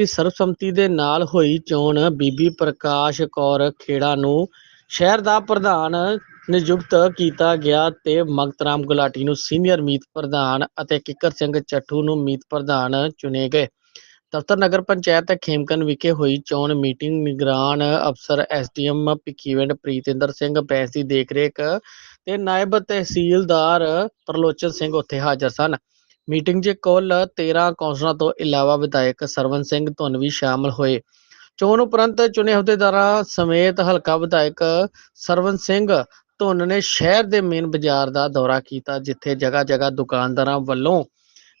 ਦੀ ਸਰਬਸੰਮਤੀ ਦੇ ਨਾਲ ਹੋਈ ਚੋਣ, ਬੀਬੀ ਪ੍ਰਕਾਸ਼ ਕੌਰ ਖੇੜਾ ਨੂੰ ਸ਼ਹਿਰ ਦਾ ਪ੍ਰਧਾਨ ਨਿਯੁਕਤ ਕੀਤਾ ਗਿਆ ਤੇ ਮਗਤਰਾਮ ਗੁਲਾਟੀ ਨੂੰ ਸੀਨੀਅਰ ਮੀਤ ਪ੍ਰਧਾਨ ਅਤੇ ਕਿੱਕਰ ਸਿੰਘ ਚੱਠੂ ਨੂੰ ਮੀਤ ਪ੍ਰਧਾਨ ਚੁਣੇ ਗਏ। ਦਫ਼ਤਰ ਨਗਰ ਪੰਚਾਇਤ ਖੇਮਕਨ ਵਿਖੇ ਹੋਈ ਚੋਣ ਮੀਟਿੰਗ ਨਿਗਰਾਨ ਅਫਸਰ ਐਸਡੀਐਮ ਭਿੱਖੀਵਿੰਡ ਪ੍ਰੀਤਿੰਦਰ ਸਿੰਘ ਬੈਂਸ ਦੀ ਦੇਖਰੇਖ ਤੇ ਨਾਇਬ ਤਹਿਸੀਲਦਾਰ ਪ੍ਰਲੋਚਨ ਸਿੰਘ ਉੱਥੇ ਹਾਜ਼ਰ ਸਨ। ਮੀਟਿੰਗ 'ਚ ਕੁੱਲ 13 ਕੌਂਸਲਰਾਂ ਤੋਂ ਇਲਾਵਾ ਵਿਧਾਇਕ ਸਰਵਨ ਸਿੰਘ ਧੁੰਨ ਵੀ ਸ਼ਾਮਲ ਹੋਏ। ਚੋਣ ਉਪਰੰਤ ਚੁਣੇ ਅਹੁਦੇਦਾਰਾਂ ਸਮੇਤ ਹਲਕਾ ਵਿਧਾਇਕ ਸਰਵਨ ਸਿੰਘ ਧੁੰਨ ਨੇ ਸ਼ਹਿਰ ਦੇ ਮੇਨ ਬਾਜ਼ਾਰ ਦਾ ਦੌਰਾ ਕੀਤਾ, ਜਿੱਥੇ ਜਗ੍ਹਾ ਜਗ੍ਹਾ ਦੁਕਾਨਦਾਰਾਂ ਵੱਲੋਂ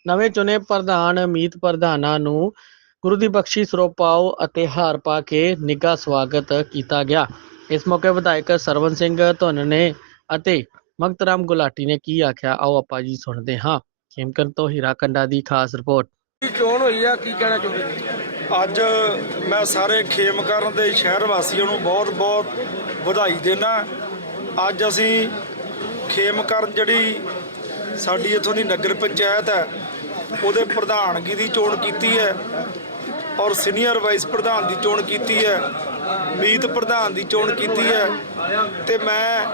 ਨਵੇਂ ਚੁਣੇ ਪ੍ਰਧਾਨ, ਮੀਤ ਪ੍ਰਧਾਨਾਂ ਨੂੰ ਗੁਰੂ ਦੀ ਬਖਸ਼ੀ ਸਰੂਪ ਪਾਓ ਅਤੇ ਹਾਰ ਪਾ ਕੇ ਨਿੱਘਾ ਸਵਾਗਤ ਕੀਤਾ ਗਿਆ। ਇਸ ਮੌਕੇ ਵਿਧਾਇਕ ਸਰਵਨ ਸਿੰਘ ਧੁੰਨ ਨੇ ਅਤੇ ਮਗਤਰਾਮ ਗੁਲਾਟੀ ਨੇ ਕੀ ਆਖਿਆ, ਆਓ ਆਪਾਂ ਜੀ ਸੁਣਦੇ ਹਾਂ। ਖੇਮਕਰਨ ਤੋਂ ਹੀਰਾ ਕੰਡਾ ਦੀ ਖਾਸ ਰਿਪੋਰਟ। ਦੀ ਚੋਣ ਹੋਈ ਆ? ਕੀ ਕਹਿਣਾ ਚਾਹੁੰਦੇ ਤੁਸੀਂ? ਅੱਜ ਮੈਂ ਸਾਰੇ ਖੇਮਕਰਨ ਦੇ ਸ਼ਹਿਰ ਵਾਸੀਆਂ ਨੂੰ ਬਹੁਤ-ਬਹੁਤ ਵਧਾਈ ਦੇਣਾ ਅੱਜ ਅਸੀਂ ਖੇਮਕਰਨ ਜਿਹੜੀ ਸਾਡੀ ਇੱਥੋਂ ਦੀ ਨਗਰ ਪੰਚਾਇਤ ਹੈ ਉਹਦੇ ਪ੍ਰਧਾਨਗੀ ਦੀ ਚੋਣ ਕੀਤੀ ਹੈ ਔਰ ਸੀਨੀਅਰ ਵਾਈਸ ਪ੍ਰਧਾਨ ਦੀ ਚੋਣ ਕੀਤੀ ਹੈ ਮੀਤ ਪ੍ਰਧਾਨ ਦੀ ਚੋਣ ਕੀਤੀ ਹੈ। ਤੇ ਮੈਂ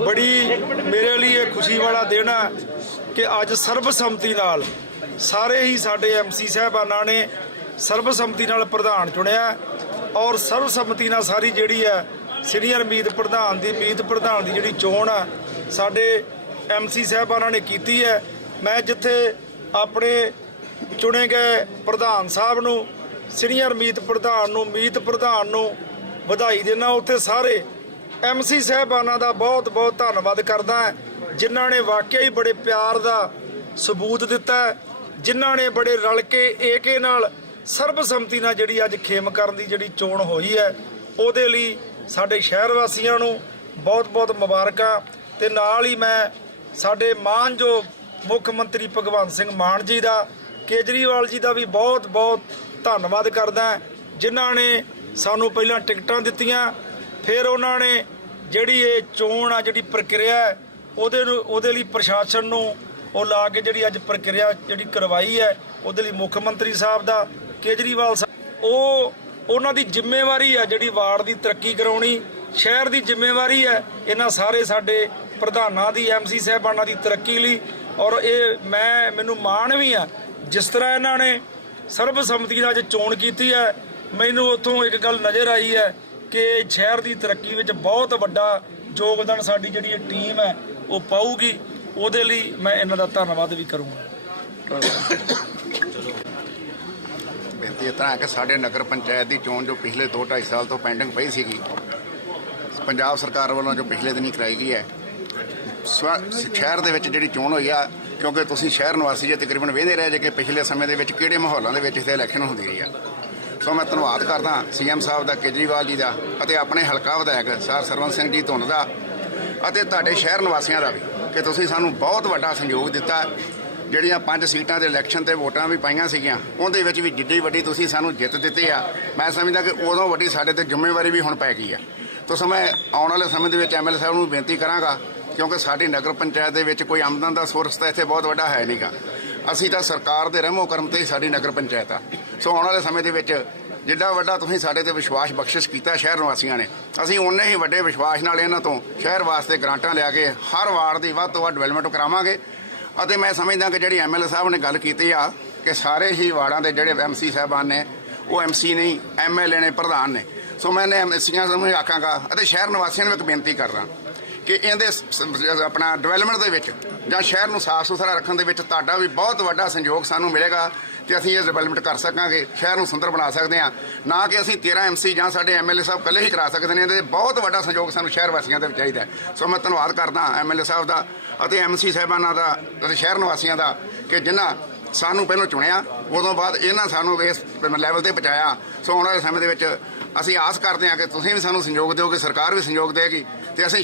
ਬੜੀ ਮੇਰੇ ਲਈ ਇਹ ਖੁਸ਼ੀ ਵਾਲਾ ਦਿਨ ਹੈ ਕਿ ਅੱਜ ਸਰਬਸੰਮਤੀ ਨਾਲ ਸਾਰੇ ਹੀ ਸਾਡੇ ਐਮਸੀ ਸਾਹਿਬਾਨਾਂ ਨੇ ਸਰਬਸੰਮਤੀ ਨਾਲ ਪ੍ਰਧਾਨ ਚੁਣਿਆ ਔਰ ਸਰਬਸੰਮਤੀ ਨਾਲ ਸਾਰੀ ਜਿਹੜੀ ਹੈ ਸੀਨੀਅਰ ਮੀਤ ਪ੍ਰਧਾਨ ਦੀ ਮੀਤ ਪ੍ਰਧਾਨ ਦੀ ਜਿਹੜੀ ਚੋਣ ਆ ਸਾਡੇ ਐਮਸੀ ਸਾਹਿਬਾਨਾਂ ਨੇ ਕੀਤੀ ਹੈ। ਮੈਂ ਜਿੱਥੇ ਆਪਣੇ ਚੁਣੇ ਗਏ ਪ੍ਰਧਾਨ ਸਾਹਿਬ ਨੂੰ, ਸੀਨੀਅਰ ਮੀਤ ਪ੍ਰਧਾਨ ਨੂੰ, ਮੀਤ ਪ੍ਰਧਾਨ ਨੂੰ ਵਧਾਈ ਦੇਣਾ ਉੱਥੇ ਸਾਰੇ ਐਮਸੀ ਸਾਹਿਬਾਨਾਂ ਦਾ ਬਹੁਤ ਬਹੁਤ ਧੰਨਵਾਦ ਕਰਦਾ ਜਿਨ੍ਹਾਂ ਨੇ ਵਾਕਿਆ ਹੀ ਬੜੇ ਪਿਆਰ ਦਾ ਸਬੂਤ ਦਿੱਤਾ ਜਿਨ੍ਹਾਂ ਨੇ ਬੜੇ ਰਲ ਕੇ ਏਕੇ ਨਾਲ ਸਰਬਸੰਮਤੀ ਨਾਲ ਜਿਹੜੀ ਅੱਜ ਖੇਮ ਕਰਨ ਦੀ ਜਿਹੜੀ ਚੋਣ ਹੋਈ ਹੈ, ਉਹਦੇ ਲਈ ਸਾਡੇ ਸ਼ਹਿਰ ਵਾਸੀਆਂ ਨੂੰ ਬਹੁਤ ਬਹੁਤ ਮੁਬਾਰਕਾਂ ਤੇ ਨਾਲ ਹੀ ਮੈਂ ਸਾਡੇ ਮਾਨਯੋਗ ਮੁੱਖ ਮੰਤਰੀ ਭਗਵੰਤ ਸਿੰਘ ਮਾਨ ਜੀ ਦਾ, ਕੇਜਰੀਵਾਲ ਜੀ ਦਾ ਵੀ ਬਹੁਤ ਬਹੁਤ ਧੰਨਵਾਦ ਕਰਦਾ ਜਿਨ੍ਹਾਂ ਨੇ ਸਾਨੂੰ ਪਹਿਲਾਂ ਟਿਕਟਾਂ ਦਿੱਤੀਆਂ ਫਿਰ ਉਹਨਾਂ ਨੇ ਜਿਹੜੀ ਇਹ ਚੋਣ ਆ ਜਿਹੜੀ ਪ੍ਰਕਿਰਿਆ ਹੈ, ਉਹਦੇ ਨੂੰ ਉਹਦੇ ਲਈ ਪ੍ਰਸ਼ਾਸਨ ਨੂੰ ਉਹ ਲਾ ਕੇ ਜਿਹੜੀ ਅੱਜ ਪ੍ਰਕਿਰਿਆ ਜਿਹੜੀ ਕਰਵਾਈ ਹੈ ਉਹਦੇ ਲਈ ਮੁੱਖ ਮੰਤਰੀ ਸਾਹਿਬ ਦਾ ਕੇਜਰੀਵਾਲ ਸਾਹਿਬ ਉਹ ਉਹਨਾਂ ਦੀ ਜ਼ਿੰਮੇਵਾਰੀ ਹੈ ਜਿਹੜੀ ਵਾਰਡ ਦੀ ਤਰੱਕੀ ਕਰਾਉਣੀ ਸ਼ਹਿਰ ਦੀ ਜ਼ਿੰਮੇਵਾਰੀ ਹੈ ਇਹਨਾਂ ਸਾਰੇ ਸਾਡੇ ਪ੍ਰਧਾਨਾਂ ਦੀ ਐਮਸੀ ਸਾਹਿਬਾਨਾਂ ਦੀ ਤਰੱਕੀ ਲਈ ਔਰ ਇਹ ਮੈਂ ਮੈਨੂੰ ਮਾਣ ਵੀ ਆ ਜਿਸ ਤਰ੍ਹਾਂ ਇਹਨਾਂ ਨੇ ਸਰਬਸੰਮਤੀ ਨਾਲ ਅੱਜ ਚੋਣ ਕੀਤੀ ਹੈ ਮੈਨੂੰ ਉੱਥੋਂ ਇੱਕ ਗੱਲ ਨਜ਼ਰ ਆਈ ਹੈ ਕਿ ਸ਼ਹਿਰ ਦੀ ਤਰੱਕੀ ਵਿੱਚ ਬਹੁਤ ਵੱਡਾ ਯੋਗਦਾਨ ਸਾਡੀ ਜਿਹੜੀ ਇਹ ਟੀਮ ਹੈ ਉਹ ਪਾਊਗੀ। ਉਹਦੇ ਲਈ ਮੈਂ ਇਹਨਾਂ ਦਾ ਧੰਨਵਾਦ ਵੀ ਕਰੂੰਗਾ। ਬੇਨਤੀ ਇਸ ਤਰ੍ਹਾਂ ਹੈ ਕਿ ਸਾਡੇ ਨਗਰ ਪੰਚਾਇਤ ਦੀ ਚੋਣ ਜੋ ਪਿਛਲੇ 2.5 ਸਾਲ ਤੋਂ ਪੈਂਡਿੰਗ ਪਈ ਸੀਗੀ ਪੰਜਾਬ ਸਰਕਾਰ ਵੱਲੋਂ ਜੋ ਪਿਛਲੇ ਦਿਨੀ ਕਰਾਈ ਗਈ ਹੈ ਸ਼ਹਿਰ ਦੇ ਵਿੱਚ ਜਿਹੜੀ ਚੋਣ ਹੋਈ ਆ ਕਿਉਂਕਿ ਤੁਸੀਂ ਸ਼ਹਿਰ ਨਿਵਾਸੀ ਜੇ ਤਕਰੀਬਨ ਵੇਖਦੇ ਰਹੇ ਜੇ ਕਿ ਪਿਛਲੇ ਸਮੇਂ ਦੇ ਵਿੱਚ ਕਿਹੜੇ ਮਾਹੌਲਾਂ ਦੇ ਵਿੱਚ ਇੱਥੇ ਇਲੈਕਸ਼ਨ ਹੁੰਦੀ ਰਹੀ ਆ। ਸੋ ਮੈਂ ਧੰਨਵਾਦ ਕਰਦਾ ਸੀਐਮ ਸਾਹਿਬ ਦਾ, ਕੇਜਰੀਵਾਲ ਜੀ ਦਾ ਅਤੇ ਆਪਣੇ ਹਲਕਾ ਵਿਧਾਇਕ ਸਰ ਸਰਵਨ ਸਿੰਘ ਜੀ ਧੁੰਨ ਦਾ ਅਤੇ ਤੁਹਾਡੇ ਸ਼ਹਿਰ ਨਿਵਾਸੀਆਂ ਦਾ ਵੀ ਕਿ ਤੁਸੀਂ ਸਾਨੂੰ ਬਹੁਤ ਵੱਡਾ ਸਹਿਯੋਗ ਦਿੱਤਾ। ਜਿਹੜੀਆਂ ਪੰਜ ਸੀਟਾਂ ਦੇ ਇਲੈਕਸ਼ਨ ਤੇ ਵੋਟਾਂ ਵੀ ਪਾਈਆਂ ਸੀਗੀਆਂ, ਉਹਦੇ ਵਿੱਚ ਵੀ ਜਿੱਡੀ ਵੱਡੀ ਤੁਸੀਂ ਸਾਨੂੰ ਜਿੱਤ ਦਿੱਤੀ ਆ। ਮੈਂ ਸਮਝਦਾ ਕਿ ਉਦੋਂ ਵੱਡੀ ਸਾਡੇ ਤੇ ਜ਼ਿੰਮੇਵਾਰੀ ਵੀ ਹੁਣ ਪੈ ਗਈ ਆ। ਤੋ ਸੋ ਮੈਂ ਆਉਣ ਵਾਲੇ ਸਮੇਂ ਦੇ ਵਿੱਚ ਐਮਐਲਏ ਸਾਹਿਬ ਨੂੰ ਬੇਨਤੀ ਕਰਾਂਗਾ, ਕਿਉਂਕਿ ਸਾਡੀ ਨਗਰ ਪੰਚਾਇਤ ਦੇ ਵਿੱਚ ਕੋਈ ਆਮਦਨ ਦਾ ਸੋਰਸ ਤਾਂ ਇੱਥੇ ਬਹੁਤ ਵੱਡਾ ਹੈ ਨਹੀਂਗਾ ਅਸੀਂ ਤਾਂ ਸਰਕਾਰ ਦੇ ਰਹਿਮੋ ਕਰਮ ਤੇ ਸਾਡੀ ਨਗਰ ਪੰਚਾਇਤ ਆ। ਸੋ ਆਉਣ ਵਾਲੇ ਸਮੇਂ ਦੇ ਵਿੱਚ ਜਿੱਡਾ ਵੱਡਾ ਤੁਸੀਂ ਸਾਡੇ ਤੇ ਵਿਸ਼ਵਾਸ ਬਖਸ਼ਿਸ਼ ਕੀਤਾ ਸ਼ਹਿਰ ਨਿਵਾਸੀਆਂ ਨੇ, ਅਸੀਂ ਉਨੇ ਹੀ ਵੱਡੇ ਵਿਸ਼ਵਾਸ ਨਾਲ ਇਹਨਾਂ ਤੋਂ ਸ਼ਹਿਰ ਵਾਸਤੇ ਗ੍ਰਾਂਟਾਂ ਲਿਆ ਕੇ ਹਰ ਵਾਰਡ ਦੀ ਵੱਧ ਤੋਂ ਵੱਧ ਡਿਵੈਲਪਮੈਂਟ ਕਰਾਵਾਂਗੇ। ਅਤੇ ਮੈਂ ਸਮਝਦਾ ਕਿ ਜਿਹੜੀ ਐਮਐਲਏ ਸਾਹਿਬ ਨੇ ਗੱਲ ਕੀਤੀ ਆ ਕਿ ਸਾਰੇ ਹੀ ਵਾਰਡਾਂ ਦੇ ਜਿਹੜੇ ਐਮਸੀ ਸਾਹਿਬਾਨ ਨੇ, ਉਹ ਐਮਸੀ ਨਹੀਂ ਐਮਐਲਏ ਨੇ, ਪ੍ਰਧਾਨ ਨੇ। ਸੋ ਮੈਂ ਐਮਸੀਆਂ ਨੂੰ ਆਖਾਂਗਾ ਅਤੇ ਸ਼ਹਿਰ ਨਿਵਾਸੀਆਂ ਨੂੰ ਇੱਕ ਬੇਨਤੀ ਕਰਦਾ। ਕਿ ਇਹਦੇ ਸ- ਆਪਣਾ ਡਿਵੈਲਪਮੈਂਟ ਦੇ ਵਿੱਚ ਜਾਂ ਸ਼ਹਿਰ ਨੂੰ ਸਾਫ਼ ਸੁਥਰਾ ਰੱਖਣ ਦੇ ਵਿੱਚ ਤੁਹਾਡਾ ਵੀ ਬਹੁਤ ਵੱਡਾ ਸਹਿਯੋਗ ਸਾਨੂੰ ਮਿਲੇਗਾ ਤੇ ਅਸੀਂ ਇਹ ਡਿਵੈਲਪਮੈਂਟ ਕਰ ਸਕਾਂਗੇ, ਸ਼ਹਿਰ ਨੂੰ ਸੁੰਦਰ ਬਣਾ ਸਕਦੇ ਹਾਂ ਨਾ ਕਿ ਅਸੀਂ 13 ਐਮਸੀ ਜਾਂ ਸਾਡੇ ਐਮਐਲਏ ਸਾਹਿਬ ਇਕੱਲੇ ਹੀ ਕਰਾ ਸਕਦੇ ਨੇ, ਇਹਦੇ ਬਹੁਤ ਵੱਡਾ ਸਹਿਯੋਗ ਸਾਨੂੰ ਸ਼ਹਿਰ ਵਾਸੀਆਂ ਦਾ ਵੀ ਚਾਹੀਦਾ ਹੈ। ਸੋ ਮੈਂ ਧੰਨਵਾਦ ਕਰਦਾ ਐਮਐਲਏ ਸਾਹਿਬ ਦਾ ਅਤੇ ਐਮਸੀ ਸਾਹਿਬਾਨਾਂ ਦਾ ਅਤੇ ਸ਼ਹਿਰ ਨਿਵਾਸੀਆਂ ਦਾ ਕਿ ਜਿਨ੍ਹਾਂ ਸਾਨੂੰ ਪਹਿਲਾਂ ਚੁਣਿਆ, ਉਦੋਂ ਬਾਅਦ ਇਹਨਾਂ ਸਾਨੂੰ ਇਸ ਲੈਵਲ ਤੇ ਪਹੁੰਚਾਇਆ ਸੋ ਆਉਣ ਵਾਲੇ ਸਮੇਂ ਦੇ ਵਿੱਚ ਅਸੀਂ ਆਸ ਕਰਦੇ ਹਾਂ ਕਿ ਤੁਸੀਂ ਵੀ ਸਾਨੂੰ ਸਹਿਯੋਗ ਦਿਓਗੇ, ਸਰਕਾਰ ਵੀ ਸਹਿਯੋਗ ਦੇਗੀ ਤੇ ਅਸੀਂ